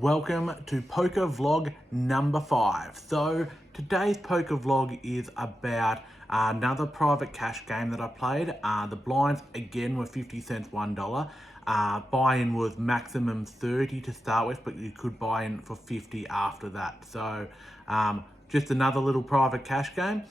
Welcome to poker vlog number 5. So today's poker vlog is about another private cash game that I played. The blinds again were 50 cents, $1. Buy-in was maximum 30 to start with, but you could buy in for 50 after that. So just another little private cash game.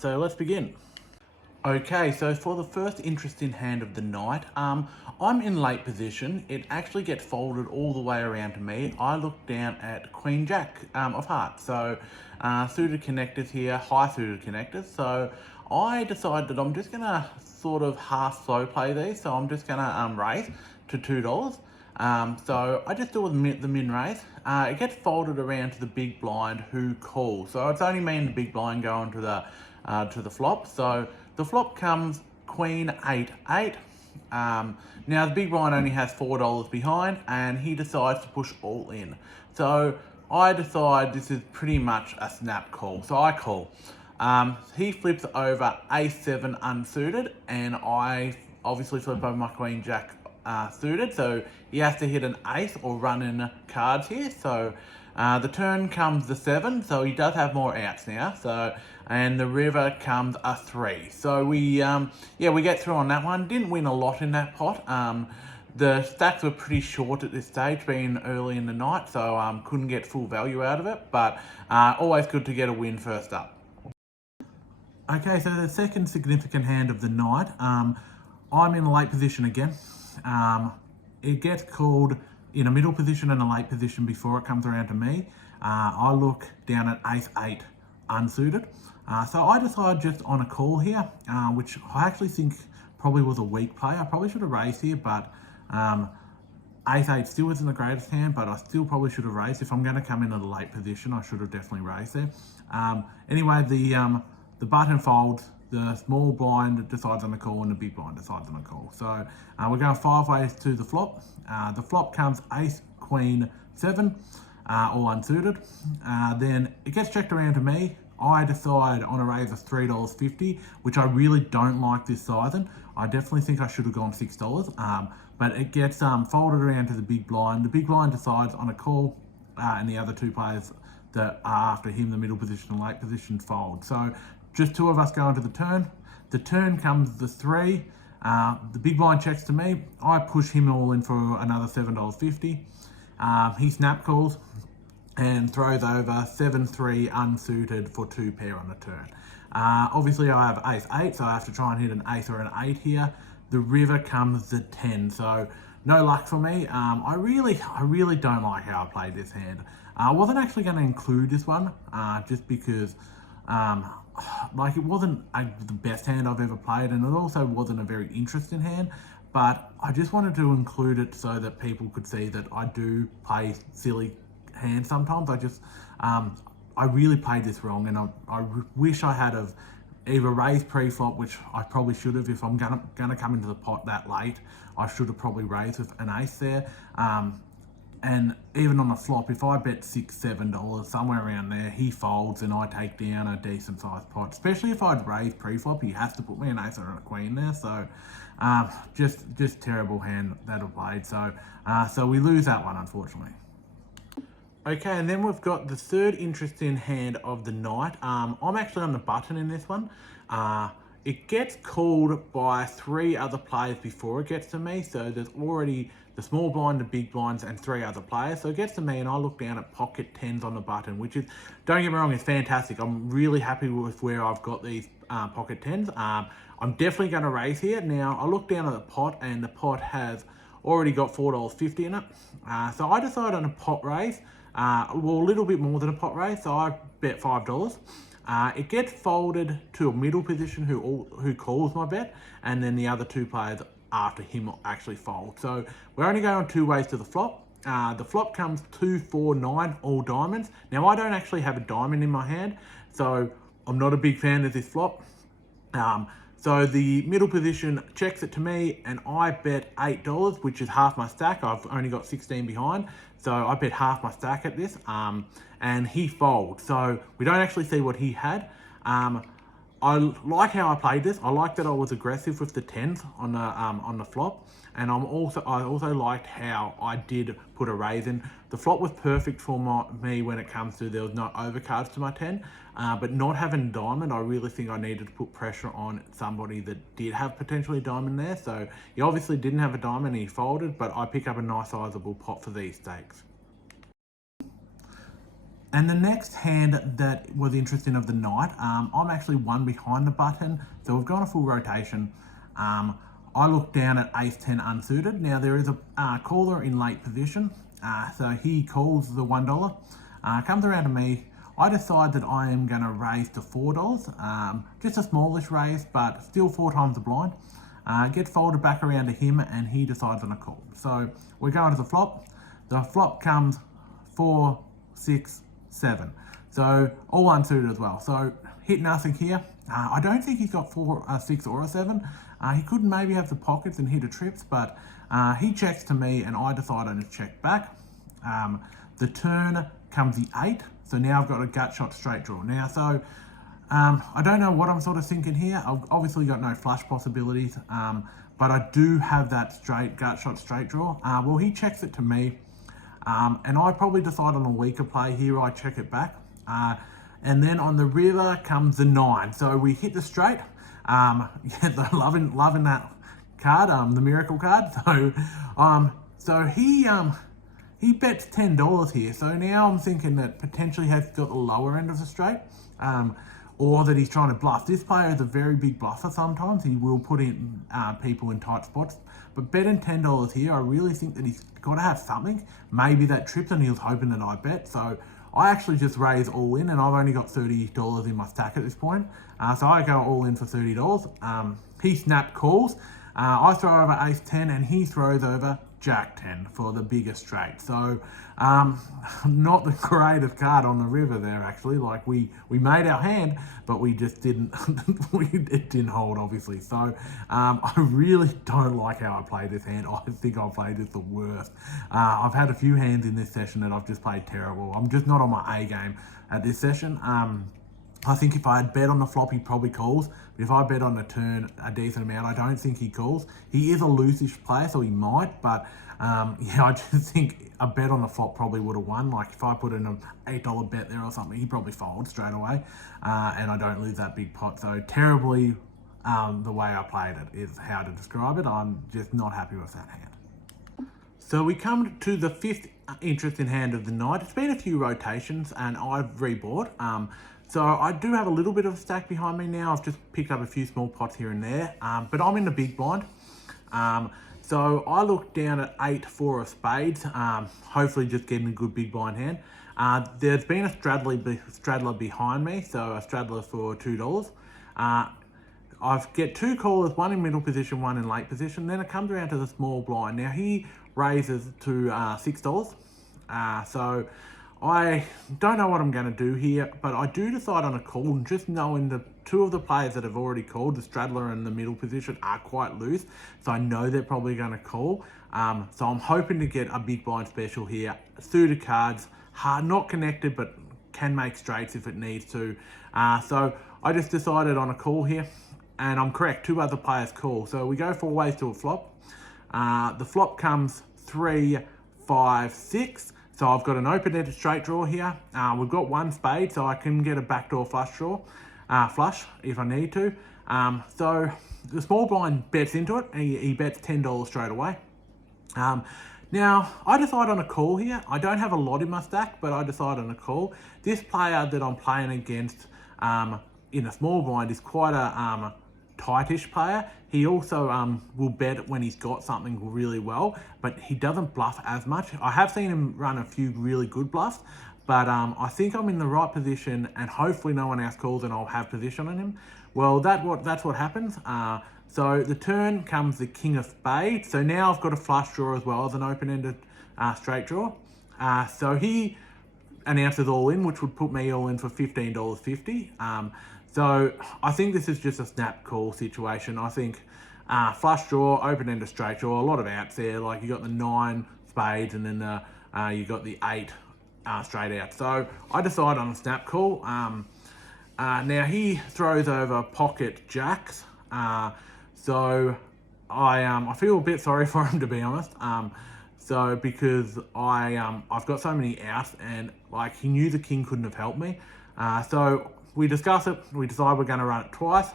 So let's begin. Okay, so for the first interesting hand of the night, I'm in late position. It actually gets folded all the way around to me. I look down at Queen Jack of hearts. So suited connectors here, high suited connectors. So I decide that I'm just gonna sort of half slow play these. So I'm just gonna raise to $2. So I just do the min raise. It gets folded around to the big blind who calls. So it's only me and the big blind going to the flop. So the flop comes Queen 8-8. Now the big blind only has $4 behind, and he decides to push all in. So I decide this is pretty much a snap call. So I call. He flips over Ace-7 unsuited, and I obviously flip over my Queen Jack suited. So he has to hit an ace or run in cards here. So the turn comes the 7, so he does have more outs now. So, and the river comes a 3. So we get through on that one. Didn't win a lot in that pot. The stacks were pretty short at this stage, being early in the night, so couldn't get full value out of it. But always good to get a win first up. Okay, so the second significant hand of the night, I'm in a late position again. It gets called in a middle position and a late position before it comes around to me. I look down at Ace-8 unsuited. So I decide just on a call here, which I actually think probably was a weak play. I probably should have raised here, but Ace-8 still isn't the greatest hand, but I still probably should have raised. If I'm going to come in at a late position, I should have definitely raised there. Anyway, the button folds. The small blind decides on the call and the big blind decides on the call. So we're going 5 ways to the flop. The flop comes Ace, Queen, 7, all unsuited. Then it gets checked around to me. I decide on a raise of $3.50, which I really don't like this sizing. I definitely think I should have gone $6, but it gets folded around to the big blind. The big blind decides on a call, and the other two players that are after him, the middle position and late position, fold. So just 2 of us go into the turn. The turn comes the 3. The big blind checks to me. I push him all in for another $7.50. He snap calls and throws over 7-3 unsuited for 2 pair on the turn. Obviously I have Ace-8, so I have to try and hit an ace or an 8 here. The river comes the 10, so no luck for me. I really don't like how I played this hand. I wasn't actually going to include this one, just because it wasn't the best hand I've ever played, and it also wasn't a very interesting hand, but I just wanted to include it so that people could see that I do play silly hands sometimes. I really played this wrong, and I wish I had have either raised pre-flop, which I probably should have. If I'm gonna come into the pot that late, I should have probably raised with an ace there. And even on the flop, if I bet $6, $7, somewhere around there, he folds and I take down a decent sized pot. Especially if I'd raised pre-flop, he has to put me an ace or a queen there. So just terrible hand that I played. So we lose that one, unfortunately. Okay, and then we've got the third interesting hand of the night. I'm actually on the button in this one. It gets called by 3 other players before it gets to me. So there's already the small blind, the big blinds, and 3 other players. So it gets to me and I look down at pocket 10s on the button, which is, don't get me wrong, it's fantastic. I'm really happy with where I've got these pocket 10s. I'm definitely going to raise here. Now, I look down at the pot, and the pot has already got $4.50 in it. So I decide on a pot raise, well, a little bit more than a pot raise, so I bet $5. It gets folded to a middle position who calls my bet, and then the other 2 players after him actually fold. So we're only going 2 ways to the flop. The flop comes 2, 4, 9, all diamonds. Now I don't actually have a diamond in my hand, so I'm not a big fan of this flop. So the middle position checks it to me, and I bet $8, which is half my stack. I've only got 16 behind, so I bet half my stack at this, and he folds. So we don't actually see what he had. I like how I played this. I like that I was aggressive with the tens on the flop, and I also liked how I did put a raise in. The flop was perfect for me when it comes to there was no overcards to my 10, but not having diamond, I really think I needed to put pressure on somebody that did have potentially diamond there. So he obviously didn't have a diamond, and he folded, but I pick up a nice sizable pot for these stakes. And the next hand that was interesting of the night, I'm actually one behind the button, so we've gone a full rotation. I look down at ace-10 unsuited. Now there is a caller in late position, so he calls the $1, comes around to me. I decide that I am going to raise to $4, just a smallish raise, but still 4 times the blind. Get folded back around to him, and he decides on a call. So we're going to the flop. The flop comes 4, 6, 7. So all unsuited as well. So hit nothing here. I don't think he's got 4, 6 or a 7. He could maybe have the pockets and hit a trips, but he checks to me and I decide on to check back. The turn comes the 8. So now I've got a gut shot straight draw. Now, so I don't know what I'm sort of thinking here. I've obviously got no flush possibilities, but I do have that straight gut shot straight draw. Well, he checks it to me. And I probably decide on a weaker play here. I check it back. And then on the river comes the 9. So we hit the straight. Yeah, loving that card, the miracle card. So he bets $10 here. So now I'm thinking that potentially has got the lower end of the straight. Or that he's trying to bluff. This player is a very big bluffer sometimes. He will put in people in tight spots. But betting $10 here, I really think that he's got to have something. Maybe that trips and he was hoping that I bet. So I actually just raise all in, and I've only got $30 in my stack at this point. So I go all in for $30. He snap calls. I throw over ace-10 and he throws over jack-10 for the bigger straight. So not the greatest card on the river there, actually. Like we made our hand, but we just didn't, it didn't hold, obviously. So I really don't like how I played this hand. I think I played this the worst. I've had a few hands in this session that I've just played terrible. I'm just not on my A game at this session. I think if I had bet on the flop, he probably calls. But if I bet on the turn a decent amount, I don't think he calls. He is a loose-ish player, so he might. But yeah, I just think a bet on the flop probably would have won. Like if I put in an $8 bet there or something, he probably folds straight away. And I don't lose that big pot. So terribly, the way I played it is how to describe it. I'm just not happy with that hand. So we come to the 5th interesting hand of the night. It's been a few rotations and I've rebought. So I do have a little bit of a stack behind me now. I've just picked up a few small pots here and there, but I'm in the big blind. So I look down at 8 for a spades, hopefully just getting a good big blind hand. There's been a straddler behind me, so a straddler for $2. I get 2 callers, one in middle position, one in late position. Then it comes around to the small blind. Now he raises to $6. So I don't know what I'm going to do here, but I do decide on a call, and just knowing the 2 of the players that have already called, the straddler and the middle position, are quite loose, so I know they're probably going to call. So I'm hoping to get a big blind special here. Suited cards, not connected, but can make straights if it needs to. So I just decided on a call here, and I'm correct, 2 other players call. So we go 4 ways to a flop. The flop comes 3, 5, 6. So I've got an open-ended straight draw here. We've got 1 spade, so I can get a backdoor flush draw, flush if I need to. So the small blind bets into it, and he bets $10 straight away. Now, I decide on a call here. I don't have a lot in my stack, but I decide on a call. This player that I'm playing against in a small blind is quite a tightish player. He also will bet when he's got something really well, but he doesn't bluff as much. I have seen him run a few really good bluffs, but I think I'm in the right position, and hopefully no one else calls and I'll have position on him. Well, that's what happens. So the turn comes the king of spades. So now I've got a flush draw as well as an open-ended straight draw. So he announces all in, which would put me all in for $15.50. So I think this is just a snap call situation. I think flush draw, open-ended straight draw, a lot of outs there. Like you got the 9 spades and then you got the 8 straight out. So I decide on a snap call. Now he throws over pocket jacks, so I feel a bit sorry for him, to be honest. So because I've got so many outs, and like he knew the king couldn't have helped me. So we discuss it. We decide we're going to run it twice.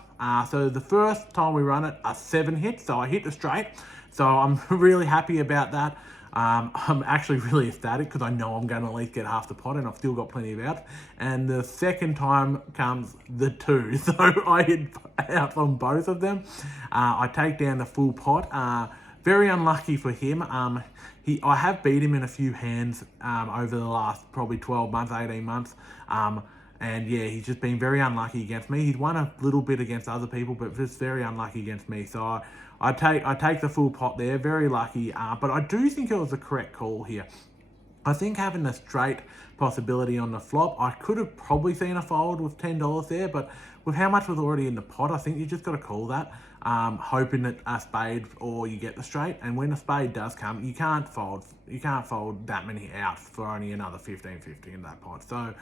So the first time we run it, a 7 hit. So I hit the straight. So I'm really happy about that. I'm actually really ecstatic because I know I'm going to at least get half the pot, and I've still got plenty of outs. And the second time comes the 2. So I hit outs on both of them. I take down the full pot. Very unlucky for him. I have beat him in a few hands over the last probably 12 months, 18 months. And yeah, he's just been very unlucky against me. He's won a little bit against other people, but just very unlucky against me. So I take the full pot there, very lucky. But I do think it was the correct call here. I think having a straight possibility on the flop, I could have probably seen a fold with $10 there, but with how much was already in the pot, I think you just got to call that, hoping that a spade or you get the straight. And when a spade does come, you can't fold that many outs for only another 15.50 in that pot. So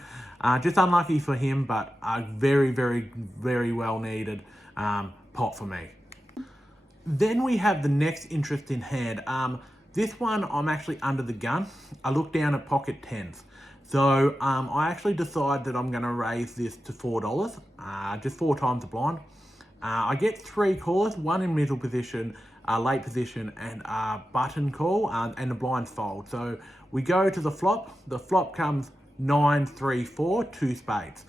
just unlucky for him, but a very, very, very well needed pot for me. Then we have the next interesting hand. This one, I'm actually under the gun. I look down at pocket 10s. So I actually decide that I'm going to raise this to $4, just 4 times the blind. I get 3 calls, one in middle position, late position, and button call, and the blinds fold. So we go to the flop. The flop comes 9, 3, 4, 2 spades.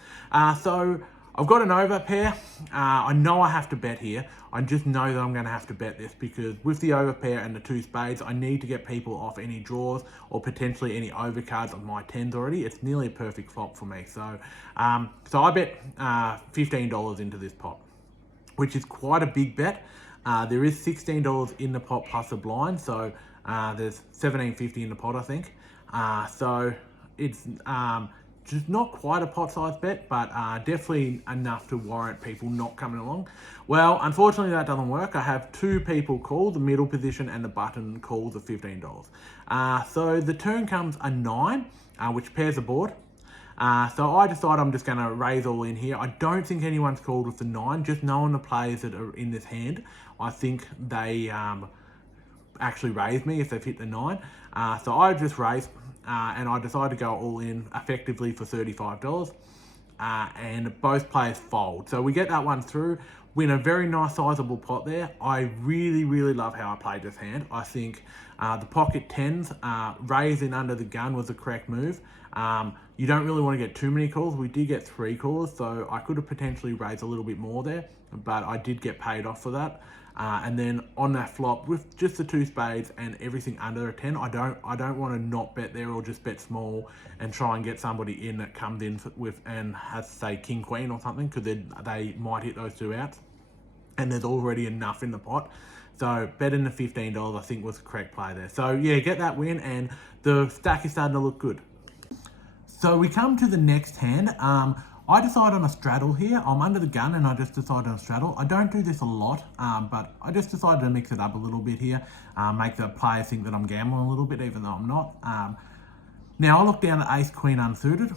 So I've got an over pair. I know I have to bet here. I just know that I'm going to have to bet this because with the over pair and the 2 spades, I need to get people off any draws or potentially any overcards on my 10s already. It's nearly a perfect flop for me. So, so I bet $15 into this pot, which is quite a big bet. There is $16 in the pot plus a blind, so there's $17.50 in the pot, I think. So it's just not quite a pot size bet, but definitely enough to warrant people not coming along. Well, unfortunately that doesn't work. I have 2 people call, the middle position and the button calls of $15. So the turn comes a 9, which pairs the board. So I decide I'm just going to raise all in here. I don't think anyone's called with the 9, just knowing the players that are in this hand. I think they actually raise me if they've hit the 9. So I just raise. And I decide to go all in effectively for $35, and both players fold. So we get that one through, win a very nice sizable pot there. I really, really love how I played this hand. I think the pocket 10s, raising under the gun was the correct move. You don't really want to get too many calls. We did get 3 calls, so I could have potentially raised a little bit more there, but I did get paid off for that. And then on that flop with just the 2 spades and everything under a 10, I don't want to not bet there or just bet small and try and get somebody in that comes in with and has, say, king queen or something, because they might hit those 2 outs and there's already enough in the pot. So betting the $15 I think was the correct play there. So yeah, get that win, and the stack is starting to look good. So we come to the next hand. I decide on a straddle here. I'm under the gun and I just decide on a straddle. I don't do this a lot, but I just decided to mix it up a little bit here, make the player think that I'm gambling a little bit, even though I'm not. Now I look down at ace queen unsuited,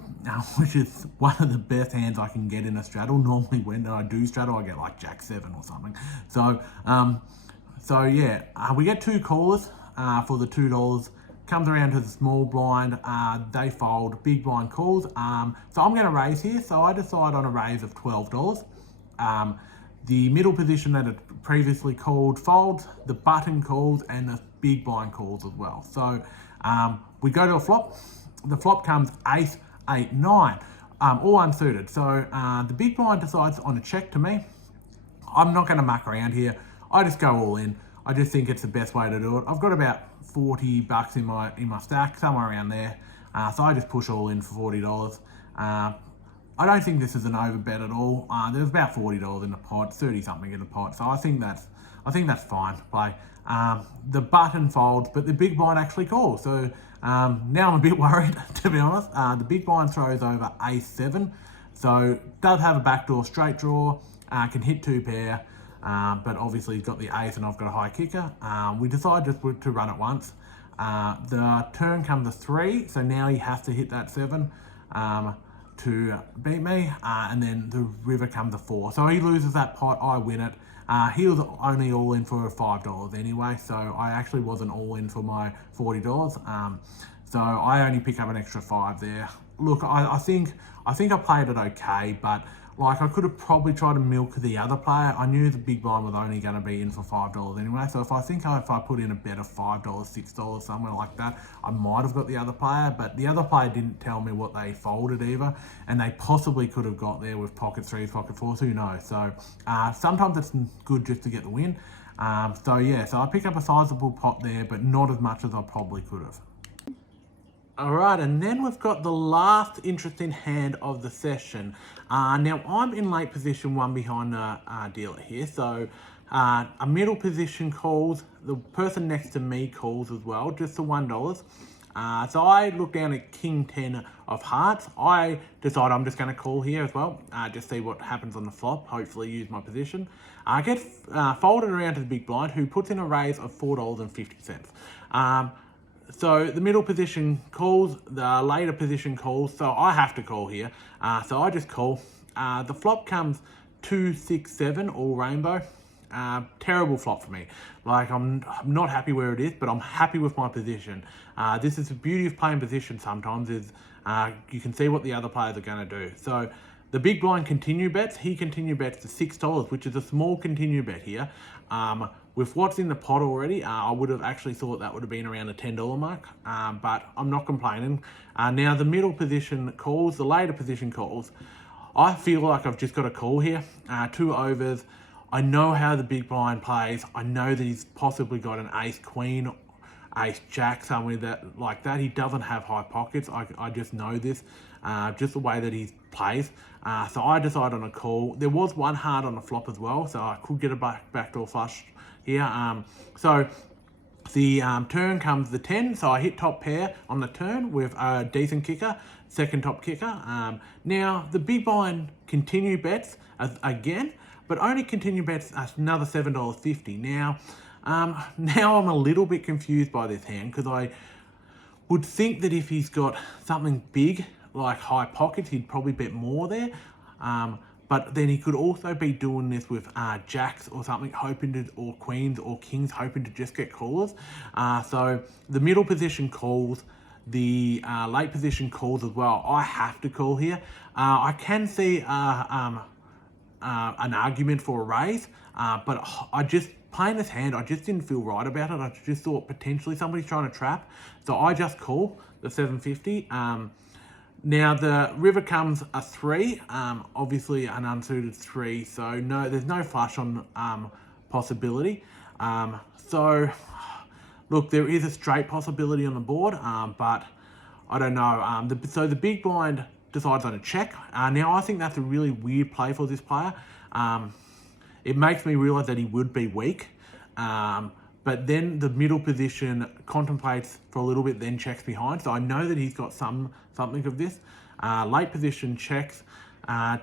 which is one of the best hands I can get in a straddle. Normally when I do straddle, I get like jack 7 or something. So, so yeah, we get 2 callers for the $2. Comes around to the small blind, they fold, big blind calls. So I'm going to raise here, so I decide on a raise of $12. The middle position that it previously called folds, the button calls, and the big blind calls as well. So we go to a flop. The flop comes ace, 8, 9, all unsuited. So the big blind decides on a check to me. I'm not going to muck around here. I just go all in. I just think it's the best way to do it. I've got about $40 in my stack, somewhere around there. So I just push all in for $40. I don't think this is an over bet at all. There's about $40 in the pot, 30 something in the pot. So I think that's fine to play. The button folds, but the big blind actually calls. So now I'm a bit worried, to be honest. The big blind throws over ace 7. So does have a backdoor straight draw, can hit 2 pair. But obviously he's got the ace and I've got a high kicker. We decide just to run it once. The turn comes a 3, so now he has to hit that 7. to beat me, and then the river comes to 4. So he loses that pot, I win it. He was only all in for $5 anyway, so I actually wasn't all in for my $40. So I only pick up an extra 5 there. Look, I think I played it okay, but like I could have probably tried to milk the other player. I knew the big blind was only going to be in for $5 anyway. So if I put in a bet of $5, $6, somewhere like that, I might have got the other player. But the other player didn't tell me what they folded either, and they possibly could have got there with pocket 3s, pocket 4s. Who knows? So sometimes it's good just to get the win. So yeah, so I pick up a sizable pot there, but not as much as I probably could have. All right, and then we've got the last interesting hand of the session. Now, I'm in late position, one behind the dealer here. So a middle position calls, the person next to me calls as well, just the $1. So I look down at King 10 of hearts. I decide I'm just going to call here as well, just see what happens on the flop, hopefully use my position. I get folded around to the big blind, who puts in a raise of $4.50. So the middle position calls, the later position calls, so I have to call here. So I just call. The flop comes 2, 6, 7, all rainbow. Terrible flop for me. Like I'm not happy where it is, but I'm happy with my position. This is the beauty of playing position sometimes, is you can see what the other players are going to do. So the big blind continue bets, he continue bets to $6, which is a small continue bet here. With what's in the pot already, I would have actually thought that would have been around the $10 mark, but I'm not complaining. Now the middle position calls, the later position calls. I feel like I've just got a call here, 2 overs. I know how the big blind plays. I know that he's possibly got an ace queen, ace jack, somewhere like that. He doesn't have high pockets. I just know this, just the way that he plays. So I decide on a call. There was one hard on the flop as well, so I could get a backdoor flush here. So the turn comes the 10, so I hit top pair on the turn with a decent kicker, second top kicker. Now the big blind continue bets again, but only continue bets another $7.50. Now I'm a little bit confused by this hand, because I would think that if he's got something big like high pockets, he'd probably bet more there. But then he could also be doing this with jacks or something, hoping to, or queens or kings, hoping to just get callers. So the middle position calls, the late position calls as well. I have to call here. I can see an argument for a raise, but playing this hand, I just didn't feel right about it. I just thought potentially somebody's trying to trap. So I just call the 750. Now the river comes a 3, obviously an unsuited 3, so no, there's no flush on possibility. So look, there is a straight possibility on the board, but I don't know. So the big blind decides on a check. Now I think that's a really weird play for this player. It makes me realise that he would be weak. But then the middle position contemplates for a little bit, then checks behind. So I know that he's got something of this. Late position checks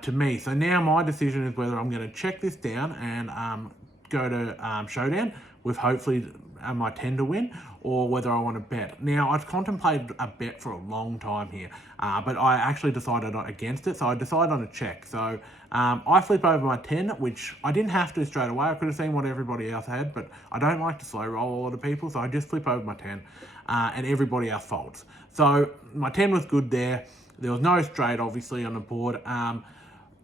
to me. So now my decision is whether I'm going to check this down and go to showdown with hopefully my 10 to win, or whether I want to bet. Now, I've contemplated a bet for a long time here, but I actually decided against it, so I decided on a check. So I flip over my 10, which I didn't have to straight away. I could have seen what everybody else had, but I don't like to slow roll a lot of people, so I just flip over my 10, and everybody else folds. So my 10 was good there. There was no straight, obviously, on the board.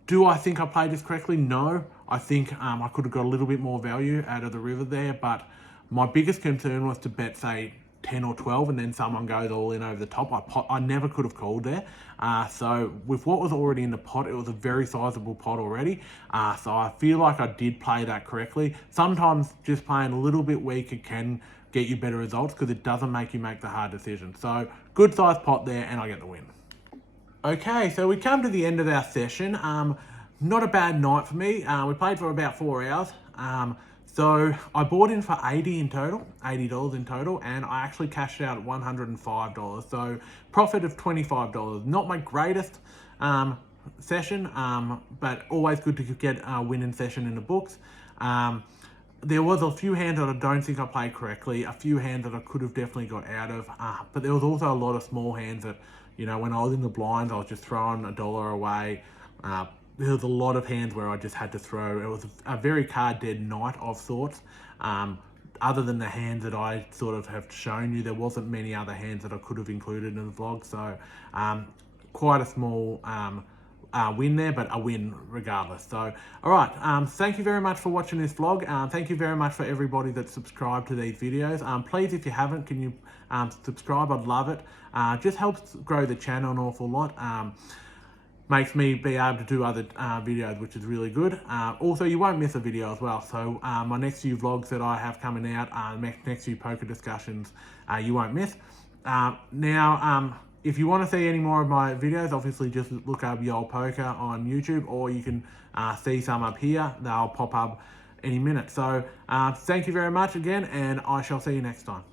Do I think I played this correctly? No. I think I could have got a little bit more value out of the river there, but my biggest concern was to bet, say, 10 or 12, and then someone goes all in over the top. I never could have called there. So with what was already in the pot, it was a very sizable pot already. So I feel like I did play that correctly. Sometimes just playing a little bit weaker can get you better results, because it doesn't make you make the hard decision. So good sized pot there, and I get the win. Okay, so we come to the end of our session. Not a bad night for me. We played for about 4 hours. So I bought in for $80 in total, and I actually cashed out at $105. So profit of $25. Not my greatest session, but always good to get a winning session in the books. there was a few hands that I don't think I played correctly, a few hands that I could have definitely got out of, but there was also a lot of small hands that, when I was in the blinds, I was just throwing $1 away. There was a lot of hands where I just had to throw. It was a very card dead night of sorts. Other than the hands that I sort of have shown you, there wasn't many other hands that I could have included in the vlog. So quite a small win there, but a win regardless. So, all right, thank you very much for watching this vlog. Thank you very much for everybody that's subscribed to these videos. Please, if you haven't, can you subscribe? I'd love it. Just helps grow the channel an awful lot. Makes me be able to do other videos, which is really good. Also, you won't miss a video as well. So my next few vlogs that I have coming out, next few poker discussions, you won't miss. Now, if you want to see any more of my videos, obviously just look up Yo Poker on YouTube, or you can see some up here. They'll pop up any minute. So thank you very much again, and I shall see you next time.